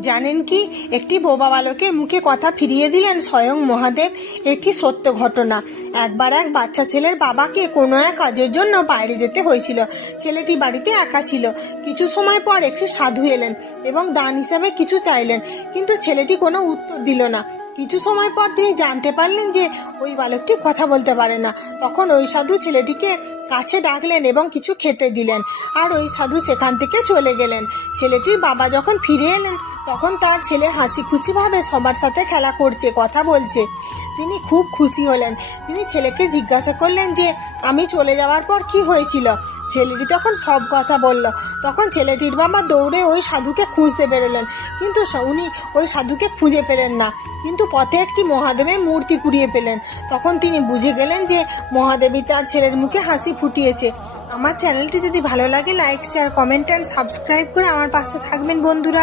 জানেন কি, একটি বোবা বালকের মুখে কথা ফিরিয়ে দিলেন স্বয়ং মহাদেব। এটি সত্য ঘটনা। একবার এক বাচ্চা ছেলের বাবাকে কোনো এক কাজের জন্য বাইরে যেতে হয়েছিল। ছেলেটি বাড়িতে একা ছিল। কিছু সময় পর একটি সাধু এলেন এবং দান হিসাবে কিছু চাইলেন, কিন্তু ছেলেটি কোনো উত্তর দিল না। কিছু সময় পর তিনি জানতে পারলেন যে ওই বালকটি কথা বলতে পারে না। তখন ওই সাধু ছেলেটিকে কাছে ডাকলেন এবং কিছু খেতে দিলেন, আর ওই সাধু সেখান থেকে চলে গেলেন। ছেলেটির বাবা যখন ফিরে এলেন, তখন তার ছেলে হাসি খুশিভাবে সবার সাথে খেলা করছে, কথা বলছে। তিনি খুব খুশি হলেন। তিনি ছেলেকে জিজ্ঞাসা করলেন যে আমি চলে যাওয়ার পর কি হয়েছিল। ছেলেটি তখন সব কথা বলল। তখন ছেলেটির বাবা দৌড়ে ওই সাধুকে খুঁজতে বেরোলেন, কিন্তু উনি ওই সাধুকে খুঁজে পেলেন না। কিন্তু পথে একটি মহাদেবের মূর্তি কুড়িয়ে পেলেন। তখন তিনি বুঝে গেলেন যে মহাদেবী তার ছেলের মুখে হাসি ফুটিয়েছে। আমার চ্যানেলটি যদি ভালো লাগে, like, share, comment and subscribe করে আমার পাশে থাকবেন বন্ধুরা।